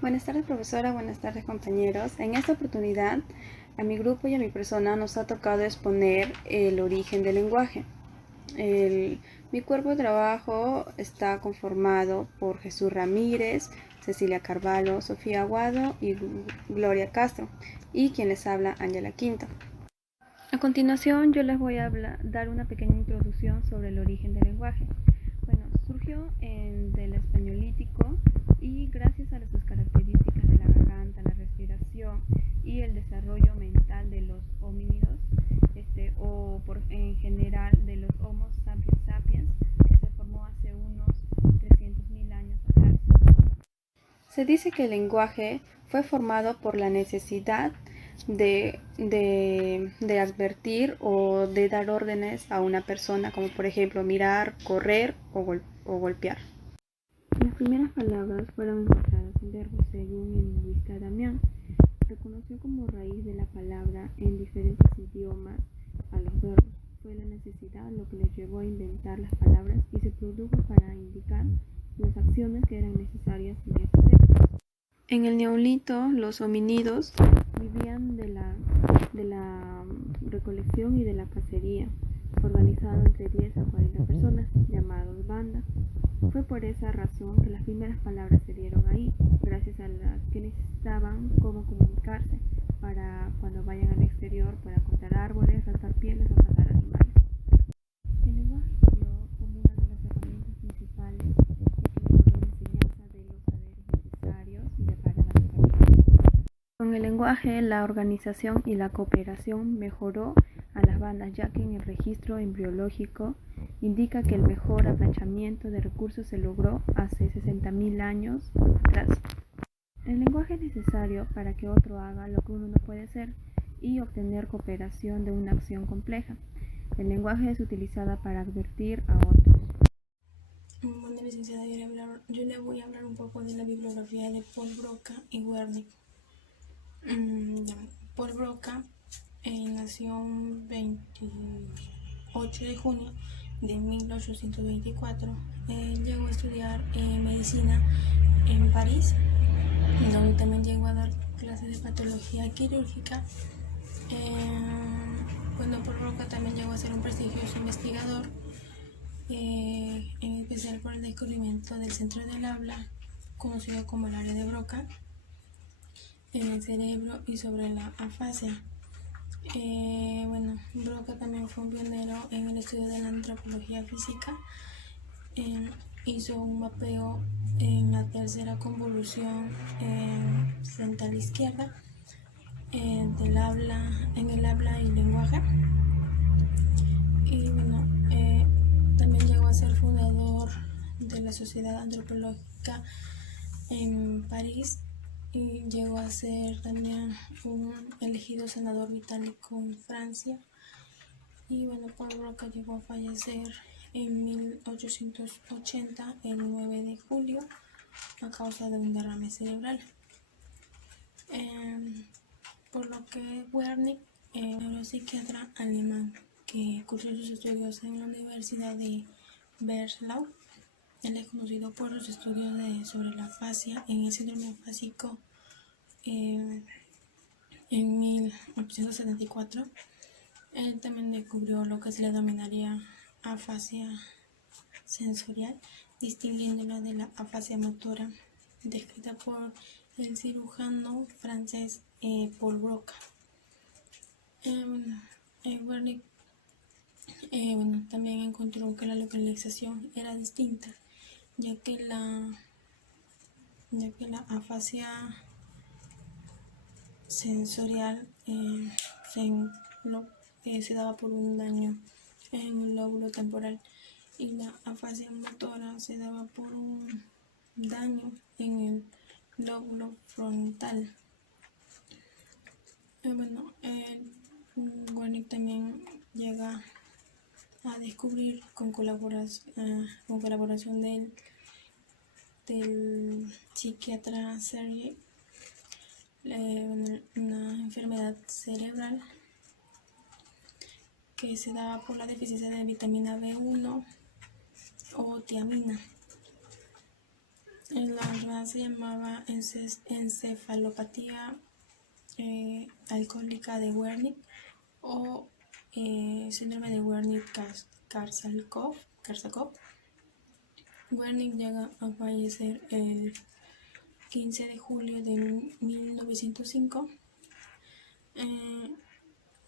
Buenas tardes, profesora. Buenas tardes, compañeros. En esta oportunidad, a mi grupo y a mi persona nos ha tocado exponer el origen del lenguaje. Mi cuerpo de trabajo está conformado por Jesús Ramírez, Cecilia Carvalho, Sofía Aguado y Gloria Castro, y quien les habla, Ángela Quinto. A continuación, yo les voy a dar una pequeña introducción sobre el origen del lenguaje. Bueno, surgió del españolítico y gracias a sus características de la garganta, la respiración y el desarrollo mental de los homínidos, en general de los Homo sapiens sapiens, que se formó hace unos 300.000 años atrás. Se dice que el lenguaje fue formado por la necesidad de advertir o de dar órdenes a una persona, como por ejemplo mirar, correr o golpear. Las primeras palabras fueron encontradas en verbos, según el lingüista Damián. Reconoció como raíz de la palabra en diferentes idiomas a los verbos. Fue la necesidad lo que les llevó a inventar las palabras y se produjo para indicar las acciones que eran necesarias en esas épocas. En el Neolito, los homínidos vivían de la recolección y de la cacería, organizado entre 10 a 40 personas, llamados bandas. Fue por esa razón que las primeras palabras se dieron ahí, gracias a las que necesitaban cómo comunicarse para cuando vayan al exterior, para cortar árboles, rascar pieles o cazar animales. El lenguaje sirvió como una de las herramientas principales que logró la enseñanza de los saberes necesarios y para la sociedad. Con el lenguaje, la organización y la cooperación mejoró a las bandas, ya que en el registro embriológico indica que el mejor aprovechamiento de recursos se logró hace 60.000 años atrás. El lenguaje es necesario para que otro haga lo que uno no puede hacer y obtener cooperación de una acción compleja. El lenguaje es utilizado para advertir a otros. Bueno, licenciada, yo le voy a hablar un poco de la bibliografía de Paul Broca y Wernicke. Paul Broca nació el 28 de junio de 1824. Llegó a estudiar medicina en París, donde también llegó a dar clases de patología quirúrgica. Paul Broca también llegó a ser un prestigioso investigador, en especial por el descubrimiento del centro del habla, conocido como el área de Broca, en el cerebro y sobre la afasia. Broca también fue un pionero en el estudio de la antropología física. Hizo un mapeo en la tercera convolución frente a la izquierda en el habla y lenguaje. Y también llegó a ser fundador de la Sociedad Antropológica en París y llegó a ser también un elegido senador vitalicio en Francia. Y Paul Broca llegó a fallecer en 1880, el 9 de julio, a causa de un derrame cerebral. Por lo que Wernicke, neuropsiquiatra alemán que cursó sus estudios en la Universidad de Breslau, él es conocido por los estudios sobre la afasia en el síndrome afásico en 1874. Él también descubrió lo que se le denominaría afasia sensorial, distinguiéndola de la afasia motora, descrita por el cirujano francés Paul Broca. Wernicke también encontró que la localización era distinta, ya que la afasia sensorial se daba por un daño en el lóbulo temporal y la afasia motora se daba por un daño en el lóbulo frontal. Wernicke también llega a descubrir con colaboración del psiquiatra Serge una enfermedad cerebral que se daba por la deficiencia de vitamina B1 o tiamina. La enfermedad se llamaba encefalopatía alcohólica de Wernicke o síndrome de Wernicke-Korsakoff. Wernicke llega a fallecer el 15 de julio de 1905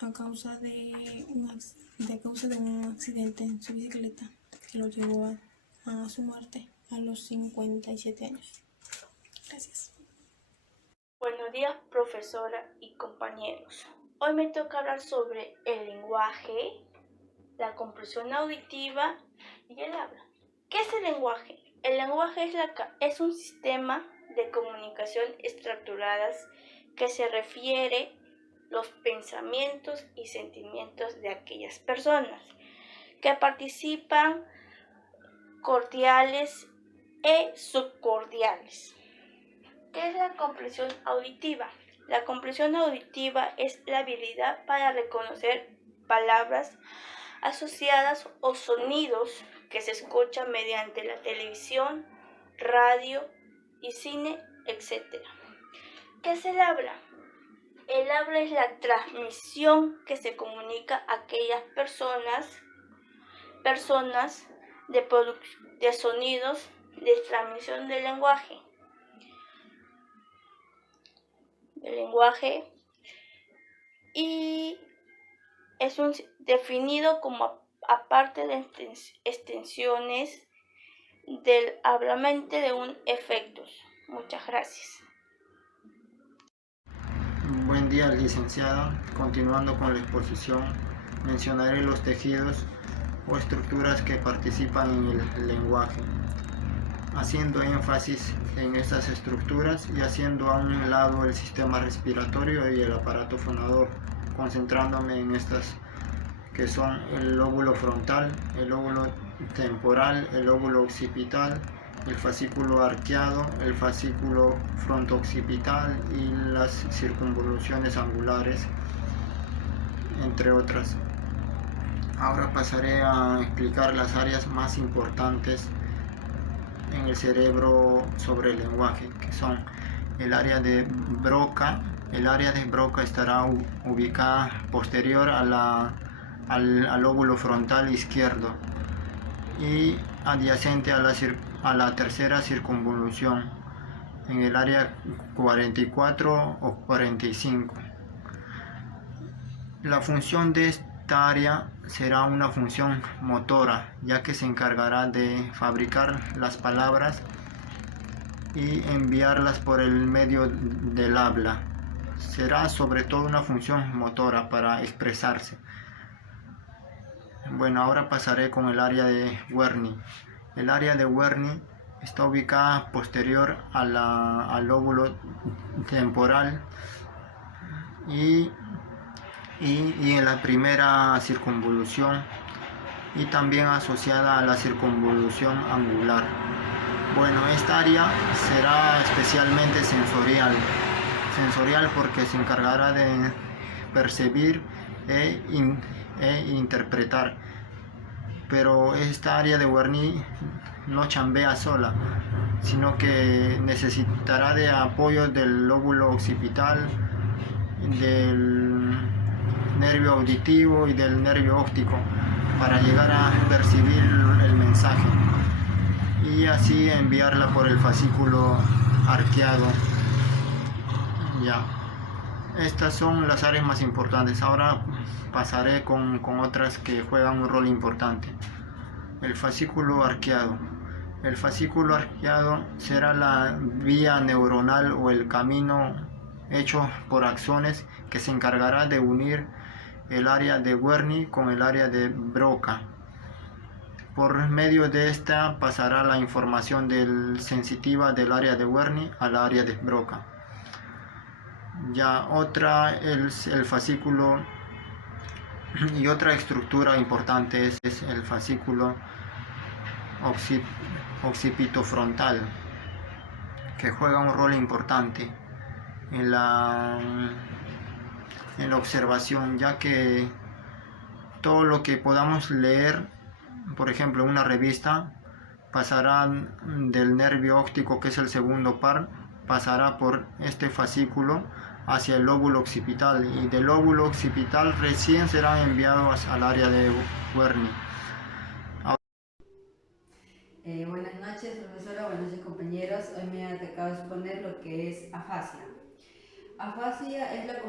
a causa de un accidente en su bicicleta que lo llevó a su muerte a los 57 años. Gracias. Buenos días, profesora y compañeros. Hoy me toca hablar sobre el lenguaje, la comprensión auditiva y el habla. ¿Qué es el lenguaje? El lenguaje es un sistema de comunicación estructuradas que se refiere los pensamientos y sentimientos de aquellas personas que participan, cordiales y subcordiales. ¿Qué es la comprensión auditiva? La comprensión auditiva es la habilidad para reconocer palabras asociadas o sonidos que se escuchan mediante la televisión, radio y cine, etc. ¿Qué es el habla? El habla es la transmisión que se comunica a aquellas personas de sonidos, de transmisión del lenguaje. Y es definido como aparte de extensiones del hablamente de un efectos. Muchas gracias. Buen día, licenciada. Continuando con la exposición, mencionaré los tejidos o estructuras que participan en el lenguaje, haciendo énfasis en estas estructuras y haciendo a un lado el sistema respiratorio y el aparato fonador, concentrándome en estas que son el lóbulo frontal, el lóbulo temporal, el lóbulo occipital, el fascículo arqueado, el fascículo fronto-occipital y las circunvoluciones angulares, entre otras. Ahora pasaré a explicar las áreas más importantes en el cerebro sobre el lenguaje, que son el área de Broca. El área de Broca estará ubicada posterior al lóbulo frontal izquierdo y adyacente a la tercera circunvolución, en el área 44 o 45. La función de esta área será una función motora, ya que se encargará de fabricar las palabras y enviarlas por el medio del habla. Será sobre todo una función motora para expresarse. Bueno, ahora pasaré con el área de Wernicke. El área de Wernicke está ubicada posterior al lóbulo temporal y en la primera circunvolución, y también asociada a la circunvolución angular. Bueno, esta área será especialmente sensorial porque se encargará de percibir e interpretar, pero esta área de Wernicke no chambea sola, sino que necesitará de apoyo del lóbulo occipital, del nervio auditivo y del nervio óptico para llegar a percibir el mensaje y así enviarla por el fascículo arqueado. Ya, estas son las áreas más importantes. Ahora pasaré con otras que juegan un rol importante. El fascículo arqueado. El fascículo arqueado será la vía neuronal o el camino hecho por axones que se encargará de unir el área de Wernicke con el área de Broca. Por medio de esta pasará la información sensitiva del área de Wernicke al área de Broca. Ya otra, el fascículo, y otra estructura importante es el fascículo occipitofrontal, que juega un rol importante en la observación, ya que todo lo que podamos leer, por ejemplo en una revista, pasarán del nervio óptico, que es el segundo par, pasará por este fascículo hacia el lóbulo occipital, y del lóbulo occipital recién serán enviados al área de Wernicke. Buenas noches, profesora, buenas noches, compañeros. Hoy me ha tocado exponer lo que es afasia. Afasia es la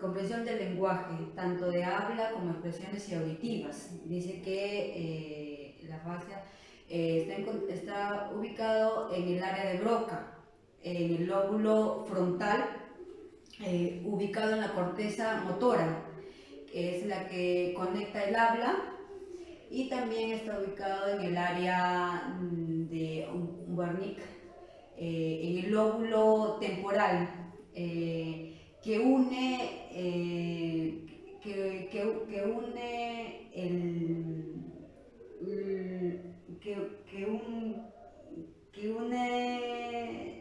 comprensión del lenguaje, tanto de habla como expresiones auditivas. Dice que la afasia está ubicado en el área de Broca, en el lóbulo frontal, ubicado en la corteza motora, que es la que conecta el habla, y también está ubicado en el área de Wernicke, en el lóbulo temporal, que une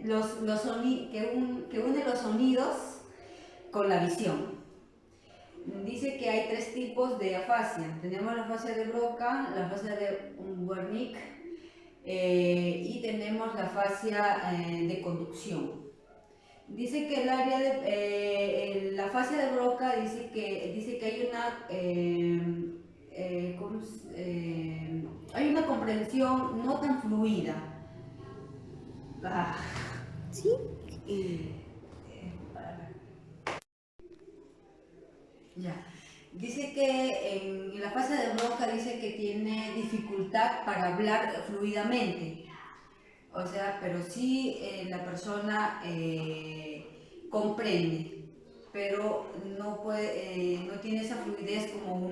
los sonidos con la visión. Dice que hay tres tipos de afasia. Tenemos la afasia de Broca, la afasia de Wernicke y tenemos la afasia de conducción. Dice que el área de la afasia de Broca dice que hay una comprensión no tan fluida. ¿Sí? Ya. Dice que en la fase de Broca dice que tiene dificultad para hablar fluidamente. O sea, pero sí la persona comprende, pero no tiene esa fluidez como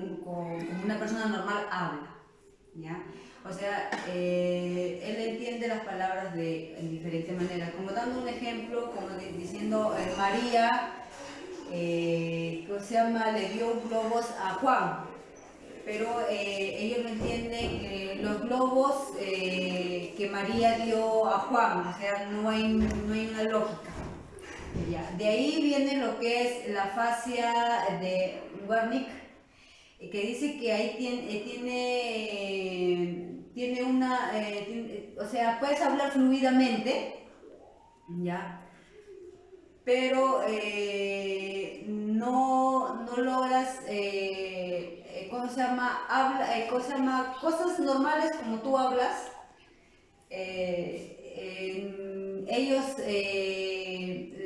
una persona normal habla, ¿ya? O sea, él entiende las palabras en diferentes maneras, como dando un ejemplo, como diciendo María, le dio globos a Juan, pero ellos no entienden los globos que María dio a Juan, o sea, no hay una lógica. Ya. De ahí viene lo que es la afasia de Wernicke, que dice que ahí tiene una, o sea, puedes hablar fluidamente, ¿ya? Pero no logras, cosas normales como tú hablas, ellos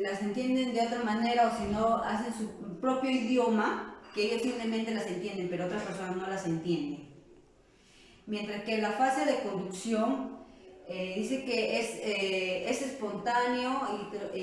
las entienden de otra manera, o si no, hacen su propio idioma, que ellos simplemente las entienden, pero otras personas no las entienden. Mientras que la fase de conducción dice que es espontáneo y